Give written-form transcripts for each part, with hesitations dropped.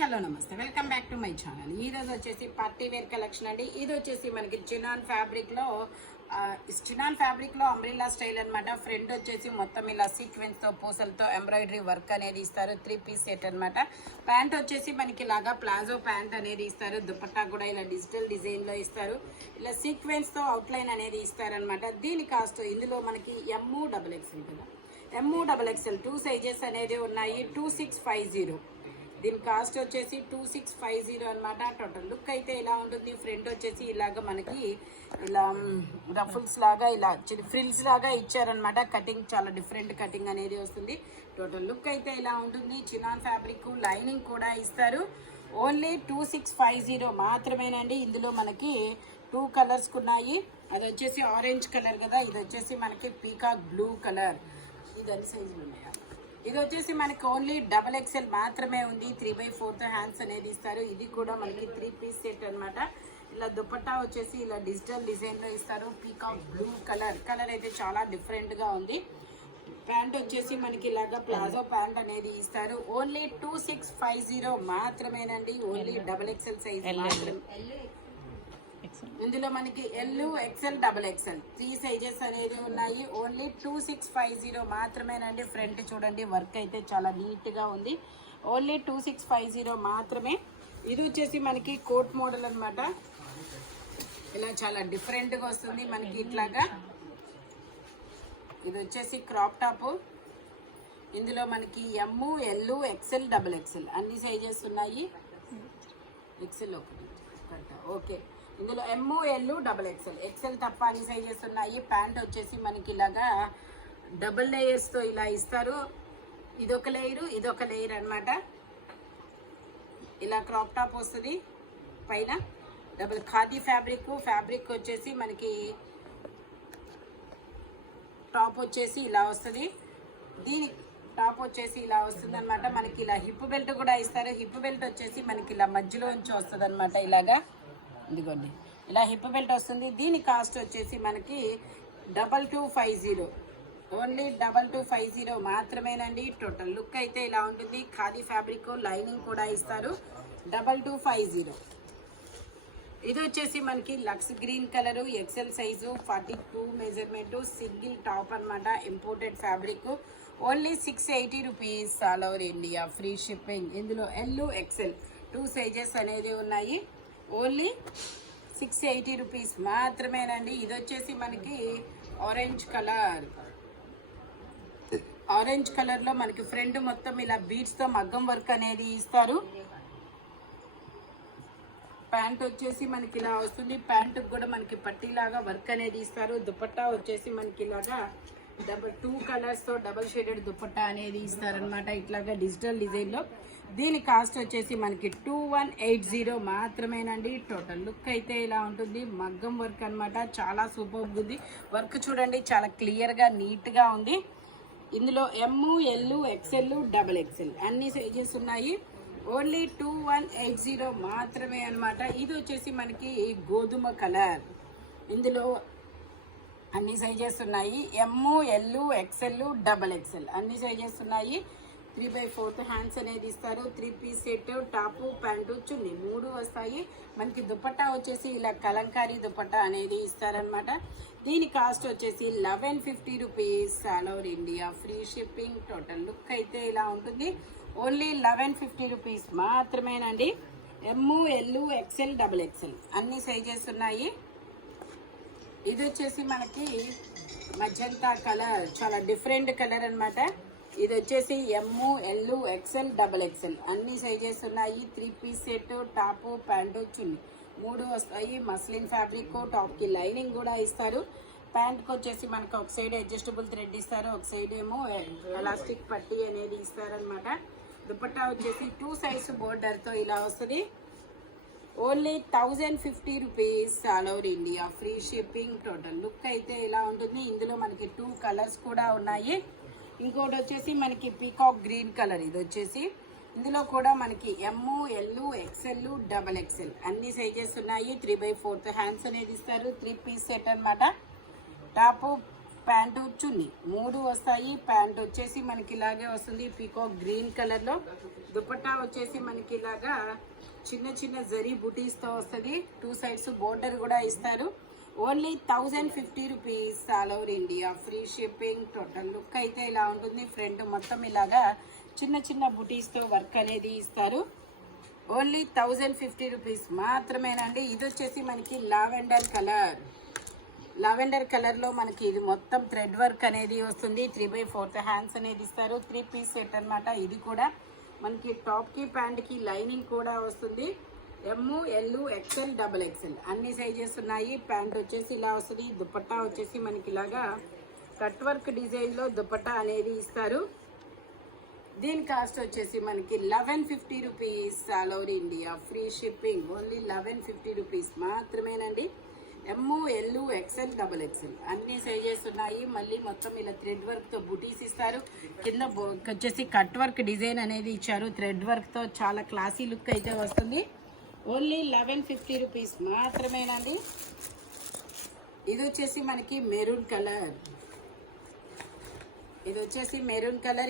Hello నమస్తే, welcome back to my channel. ఈ రోజు వచ్చేసి పార్టీ వేర్ కలెక్షన్ అండి. ఇది వచ్చేసి మనకి చినాన్ ఫ్యాబ్రిక్ లో అంబ్రిల్లా స్టైల్ అన్నమాట. ఫ్రంట్ వచ్చేసి మొత్తం ఇలా సీక్వెన్స్ తో పూసలతో ఎంబ్రాయిడరీ వర్క్ అనేది ఇస్తారు. 3 పీస్ సెట్ అన్నమాట. ప్యాంట్ వచ్చేసి మనకి ఇలాగా ప్లాజో ప్యాంట్ అనేది ఇస్తారు. దుపట్టా కూడా ఇలా డిజిటల్ డిజైన్ లో ఇస్తారు. ఇలా సీక్వెన్స్ తో అవుట్ లైన్ అనేది ఇస్తారనమాట. దీని కాస్ట్ ఇందులో మనకి MXL కదా, MXL 2 సైజెస్ అనేది ఉన్నాయి. 2650. దీని కాస్ట్ వచ్చేసి 2650 అనమాట. టోటల్ లుక్ అయితే ఇలా ఉంటుంది. ఫ్రంట్ వచ్చేసి ఇలాగ మనకి ఇలా రఫుల్స్ లాగా ఇలా ఫ్రిల్స్ లాగా ఇచ్చారనమాట. కటింగ్ చాలా డిఫరెంట్ కటింగ్ అనేది వస్తుంది. టోటల్ లుక్ అయితే ఇలా ఉంటుంది. చినాన్ ఫ్యాబ్రిక్ లైనింగ్ కూడా ఇస్తారు. ఓన్లీ 2650 మాత్రమేనండి. ఇందులో మనకి 2 కలర్స్ ఉన్నాయి. అది వచ్చేసి ఆరెంజ్ కలర్ కదా, ఇది వచ్చేసి మనకి పీకాక్ బ్లూ కలర్. ఇది అన్ని సైజులు ఉన్నాయా? ఇది వచ్చేసి మనకి ఓన్లీ XXL మాత్రమే ఉంది. 3/4 హ్యాండ్స్ అనేది ఇస్తారు. ఇది కూడా మనకి 3 పీస్ సెట్ అనమాట. ఇలా దుపట్టా వచ్చేసి ఇలా డిజిటల్ డిజైన్ లో ఇస్తారు. పీకాక్ బ్లూ కలర్ అయితే చాలా డిఫరెంట్ గా ఉంది. ప్యాంట్ వచ్చేసి మనకి ఇలాగా ప్లాజో ప్యాంట్ అనేది ఇస్తారు. ఓన్లీ 2650 మాత్రమేనండి. ఓన్లీ XXL సైజ్ మాత్రమే. ఇందులో మనకి XL, XXL 3 సైజెస్ అనేది ఉన్నాయి. ఓన్లీ 2650 మాత్రమేనండి. ఫ్రంట్ చూడండి, వర్క్ అయితే చాలా నీట్ గా ఉంది. ఓన్లీ 2650 మాత్రమే. ఇది వచ్చేసి మనకి కోట్ మోడల్ అన్నమాట. ఇలా చాలా డిఫరెంట్ గా వస్తుంది మనకి ఇట్లాగా. ఇది వచ్చేసి క్రాప్ టాప్. ఇందులో మనకి ML, XL, XXL అన్ని సైజెస్ ఉన్నాయి. XL ఒకటి ఓకే. ఇందులో ML, XXL, XL తప్ప అన్ని సైజెస్ ఉన్నాయి. ప్యాంట్ వచ్చేసి మనకి ఇలాగా డబుల్ లేయర్స్ తో ఇలా ఇస్తారు. ఇదొక లేయర్ అన్నమాట. ఇలా క్రాప్ టాప్ వస్తుంది. పైన డబుల్ ఖాదీ ఫ్యాబ్రిక్ వచ్చేసి మనకి టాప్ వచ్చేసి ఇలా వస్తుంది. దీని టాప్ వచ్చేసి ఇలా వస్తుంది అనమాట. మనకి ఇలా హిప్ బెల్ట్ కూడా ఇస్తారు. హిప్ బెల్ట్ వచ్చేసి మనకి ఇలా మధ్యలో నుంచి వస్తుంది అనమాట. ఇలాగా ఇదిగోండి, ఇలా హిప్ బెల్ట్ వస్తుంది. దీని కాస్ట్ వచ్చేసి మనకి 2250. ఓన్లీ 2250 మాత్రమేనండి. టోటల్ లుక్ అయితే ఇలా ఉంటుంది. ఖాదీ ఫ్యాబ్రిక్ లైనింగ్ కూడా ఇస్తారు. 2250. ఇది వచ్చేసి మనకి లక్స్ green colour, XL size, 42 measurement, single top అనమాట. Imported fabric. Only 680 rupees. All over India free shipping. ఇందులో XL 2 సైజెస్ అనేది ఉన్నాయి. ఓన్లీ 680 రూపీస్ మాత్రమేనండి. ఇది వచ్చేసి మనకి ఆరెంజ్ కలర్ లో మనకి ఫ్రంట్ మొత్తం ఇలా బీడ్స్ తో మగ్గం వర్క్ అనేది ఇస్తారు. ప్యాంట్ వచ్చేసి మనకి ఇలా వస్తుంది. ప్యాంట్ కూడా మనకి పట్టీలాగా వర్క్ అనేది ఇస్తారు. దుపట్టా వచ్చేసి మనకి ఇలాగా 2 కలర్స్ తో డబుల్ షేడెడ్ దుపట్టా అనేది ఇస్తారనమాట. ఇట్లాగా డిజిటల్ డిజైన్ లో. దీని కాస్ట్ వచ్చేసి మనకి 2180 మాత్రమేనండి. టోటల్ లుక్ అయితే ఇలా ఉంటుంది. మగ్గం వర్క్ అనమాట. చాలా సూపర్ ఉంది. వర్క్ చూడండి, చాలా క్లియర్ గా నీట్ గా ఉంది. ఇందులో ML, XL, XXL అన్ని సైజెస్ ఉన్నాయి. ఓన్లీ 2180 మాత్రమే అనమాట. ఇది వచ్చేసి మనకి గోధుమ కలర్. ఇందులో అన్ని సైజెస్ ఉన్నాయి. ML, XL, XXL అన్ని సైజెస్ ఉన్నాయి. 3/4 హ్యాండ్స్ అనేది ఇస్తారు. 3 piece set, top, pant, chunni 3 వస్తాయి. మనకి దుపట్టా వచ్చేసి ఇలా కలంకారీ దుపట్టా అనేది ఇస్తారనమాట. దీని కాస్ట్ వచ్చేసి 1150 rupees. All over India free shipping. Total look అయితే ఇలా ఉంటుంది. ఓన్లీ 1150 రూపీస్ మాత్రమేనండి. ML, XL, XXL అన్ని సైజెస్ ఉన్నాయి. ఇది వచ్చేసి మనకి మజంతా కలర్, చాలా డిఫరెంట్ కలర్ అనమాట. ఇది వచ్చేసి ML, XL, XXL అన్ని సైజెస్ ఉన్నాయి. 3 piece set, top, pant, chunni 3 వస్తాయి. Muslin fabric. టాప్ కి లైనింగ్ కూడా ఇస్తారు. ప్యాంట్ కి వచ్చేసి మనకి ఒక సైడ్ అడ్జస్టబుల్ థ్రెడ్ ఇస్తారు, ఒక సైడ్ ఏమో ఎలాస్టిక్ పట్టీ అనేది ఇస్తారనమాట. దుపట్టా వచ్చేసి 2 సైజ్ బోర్డర్ తో ఇలా వస్తుంది. Only 1050 rupees. All over India free shipping. Total look అయితే ఇలా ఉంటుంది. ఇందులో మనకి 2 కలర్స్ కూడా ఉన్నాయి. ఇంకోటి వచ్చేసి మనకి పీకాక్ గ్రీన్ కలర్. ఇది వచ్చేసి ఇందులో కూడా మనకి ML, XL, XXL అన్ని సైజెస్ ఉన్నాయి. 3/4 హ్యాండ్స్ అనేది ఇస్తారు. 3 పీస్ సెట్ అనమాట. టాపు ప్యాంటు చున్నీ 3 వస్తాయి. ప్యాంట్ వచ్చేసి మనకి ఇలాగే వస్తుంది పీకాక్ గ్రీన్ కలర్లో. దుపట్టా వచ్చేసి మనకి ఇలాగా చిన్న చిన్న జరీ బుటీస్తో వస్తుంది. 2 సైడ్స్ బోర్డర్ కూడా ఇస్తారు. Only 1050 rupees all over India, free shipping. Total look అయితే ఇలా ఉంటుంది. ఫ్రంట్ మొత్తం ఇలాగా చిన్న చిన్న బుటీస్తో వర్క్ అనేది ఇస్తారు. ఓన్లీ 1050 రూపీస్ మాత్రమేనండి. ఇది వచ్చేసి మనకి లావెండర్ కలర్లో మనకి ఇది మొత్తం థ్రెడ్ వర్క్ అనేది వస్తుంది. 3/4 హ్యాండ్స్ అనేది ఇస్తారు. 3 పీస్ సెట్ అనమాట. ఇది కూడా మనకి టాప్కి ప్యాంట్కి లైనింగ్ కూడా వస్తుంది. ML XL XXL అన్ని సైజెస్ ఉన్నాయి. ప్యాంట్ వచ్చేసి ఇలా వస్తుంది. దుపట్టా వచ్చేసి మనకి ఇలాగా కట్ వర్క్ డిజైన్లో దుపట్టా అనేది ఇస్తారు. దీని కాస్ట్ వచ్చేసి మనకి 1150 rupees all over India, free shipping. Only 1150 rupees మాత్రమేనండి. ML XL XXL అన్ని సైజెస్ ఉన్నాయి. మళ్ళీ మొత్తం ఇలా థ్రెడ్ వర్క్తో బుటీస్ ఇస్తారు. కింద వచ్చేసి కట్ వర్క్ డిజైన్ అనేది ఇచ్చారు. థ్రెడ్ వర్క్తో చాలా క్లాసీ లుక్ అయితే వస్తుంది. ఓన్లీ 1150 రూపీస్ మాత్రమేనండి. ఇది వచ్చేసి మనకి మెరూన్ కలర్.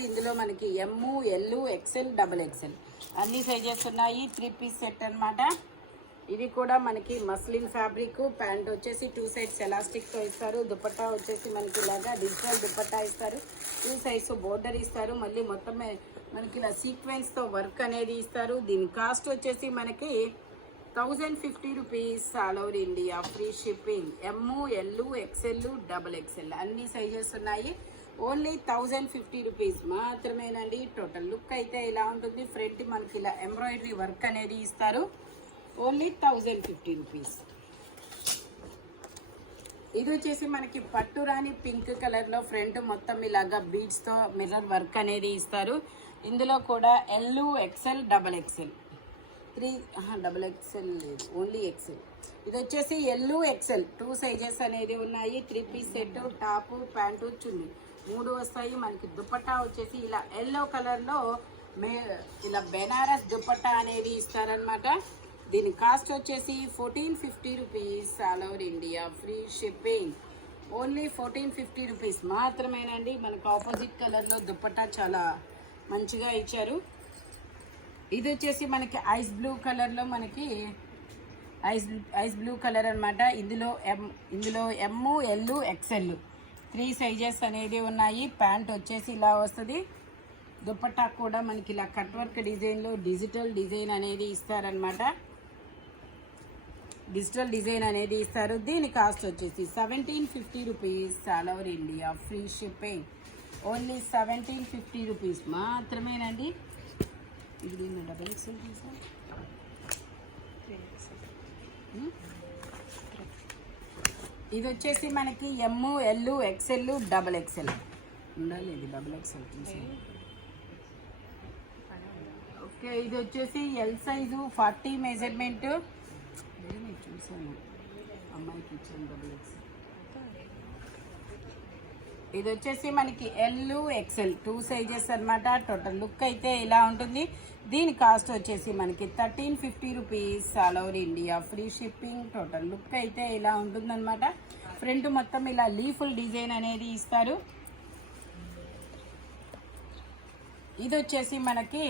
ఇందులో మనకి ML XL XXL అన్ని సైజెస్ ఉన్నాయి. 3 పీస్ సెట్ అనమాట. ఇది కూడా మనకి మస్లిన్ ఫ్యాబ్రిక్. ప్యాంట్ వచ్చేసి 2 సైడ్స్ ఎలాస్టిక్తో ఇస్తారు. దుపట్టా వచ్చేసి మనకి ఇలాగా డిజిటల్ దుపట్టా ఇస్తారు. 2 సైడ్స్ బోర్డర్ ఇస్తారు. మళ్ళీ మొత్తం మనకి ఇలా సీక్వెన్స్తో వర్క్ అనేది ఇస్తారు. దీని కాస్ట్ వచ్చేసి మనకి 1050 rupees all over India, free shipping. ML XL XXL అన్ని సైజెస్ ఉన్నాయి. ఓన్లీ 1050 రూపీస్ మాత్రమేనండి. టోటల్ లుక్ అయితే ఇలా ఉంటుంది. ఫ్రంట్ మనకి ఇలా ఎంబ్రాయిడరీ వర్క్ అనేది ఇస్తారు. Only 1050 rupees. ఇది వచ్చేసి మనకి పట్టు రాణి పింక్ కలర్లో ఫ్రంట్ మొత్తం ఇలాగా బీడ్స్తో మిర్రర్ వర్క్ అనేది ఇస్తారు. ఇందులో కూడా L XL XXL 3 XXL లేదు, ఓన్లీ XL. ఇది వచ్చేసి L XL 2 సైజెస్ అనేది ఉన్నాయి. 3 piece set, top pant chunni 3 వస్తాయి. మనకి దుపట్టా వచ్చేసి ఇలా ఎల్లో కలర్లో ఇలా బెనారస్ దుపట్టా అనేది ఇస్తారనమాట. దీని కాస్ట్ వచ్చేసి 1450 rupees all over India, free shipping. Only 1450 rupees మాత్రమేనండి. మనకు ఆపోజిట్ కలర్లో దుపట్టా చాలా మంచిగా ఇచ్చారు. ఇది వచ్చేసి మనకి ఐస్ బ్లూ కలర్లో మనకి ఐస్ బ్లూ కలర్ అనమాట. ఇందులో ML XL 3 సైజెస్ అనేది ఉన్నాయి. ప్యాంట్ వచ్చేసి ఇలా వస్తుంది. దుపట్టా కూడా మనకి ఇలా కట్ వర్క్ డిజైన్లో డిజిటల్ డిజైన్ అనేది ఇస్తారనమాట. దీని కాస్ట్ వచ్చేసి 1750 rupees all over India, free shipping. Only 1750 rupees మాత్రమేనండి. ఇది నేను డబల్ XL తీసా. ఇది వచ్చేసి మనకి ML XL XXL ఉండాలి. ఇది XXL తీసా. ఓకే, ఇది వచ్చేసి L సైజు 40 మెజర్మెంట్. చూసాను అమ్మాయికి ఇచ్చాను XXL. ఇది వచ్చేసి మనకి L XL 2 సైజెస్ అనమాట. టోటల్ లుక్ అయితే ఇలా ఉంటుంది. దీని కాస్ట్ వచ్చేసి మనకి 1350 rupees all over India, free shipping. Total look అయితే ఇలా ఉంటుందన్నమాట. ఫ్రంట్ మొత్తం ఇలా లీఫుల్ డిజైన్ అనేది ఇస్తారు. ఇది వచ్చేసి మనకి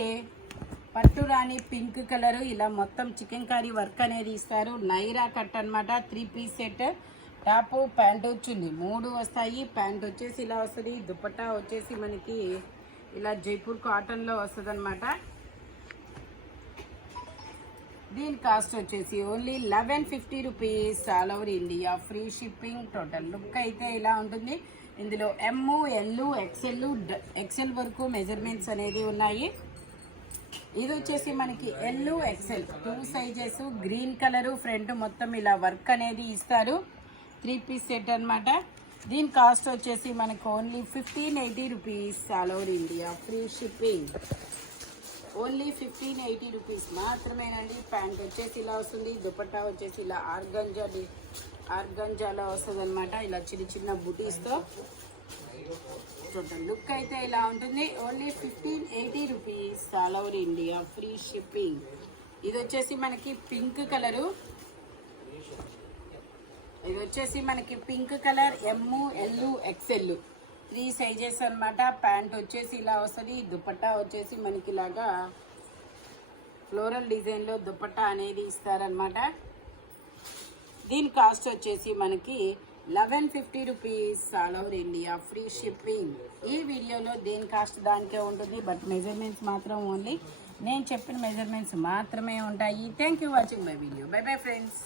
పట్టు రాణి పింక్ కలర్, ఇలా మొత్తం చికెన్ కర్రీ వర్క్ అనేది ఇస్తారు. నైరా కట్ అనమాట. 3 piece set, top pant chunni 3 వస్తాయి. ప్యాంట్ వచ్చేసి ఇలా వస్తుంది. దుపట్టా వచ్చేసి మనకి ఇలా జైపూర్ కాటన్లో వస్తుంది అనమాట. దీని కాస్ట్ వచ్చేసి only 1150 rupees all over India, free shipping. Total look అయితే ఇలా ఉంటుంది. ఇందులో ML XL వరకు మెజర్మెంట్స్ అనేది ఉన్నాయి. ఇది వచ్చేసి మనకి L XL 2 sizes. Green colour, front మొత్తం ఇలా వర్క్ అనేది ఇస్తారు. 3 పీస్ సెట్ అనమాట. దీని కాస్ట్ వచ్చేసి మనకు only 1580 rupees all over India, free shipping. Only 1580 rupees మాత్రమేనండి. ప్యాంట్ వచ్చేసి ఇలా వస్తుంది. దుపట్టా వచ్చేసి ఇలా ఆర్గంజాలో వస్తుంది అనమాట. ఇలా చిన్న చిన్న బుటీస్తో. టోటల్ లుక్ అయితే ఇలా ఉంటుంది. Only 1580 rupees all over India, free shipping. ఇది వచ్చేసి మనకి పింక్ కలరు. ఇది వచ్చేసి మనకి pink colour M L XL 3 sizes అన్నమాట. ప్యాంట్ వచ్చేసి ఇలా వస్తుంది. దుపట్టా వచ్చేసి మనకి ఇలాగా ఫ్లోరల్ డిజైన్లో దుపట్టా అనేది ఇస్తారనమాట. దీని కాస్ట్ వచ్చేసి మనకి 1150 rupees all over India free shipping. ఈ వీడియోలో దేని కాస్ట్ దానికే ఉంటుంది, బట్ మెజర్మెంట్స్ మాత్రం ఓన్లీ నేను చెప్పిన మెజర్మెంట్స్ మాత్రమే ఉంటాయి. Thank you watching my video. By bye friends.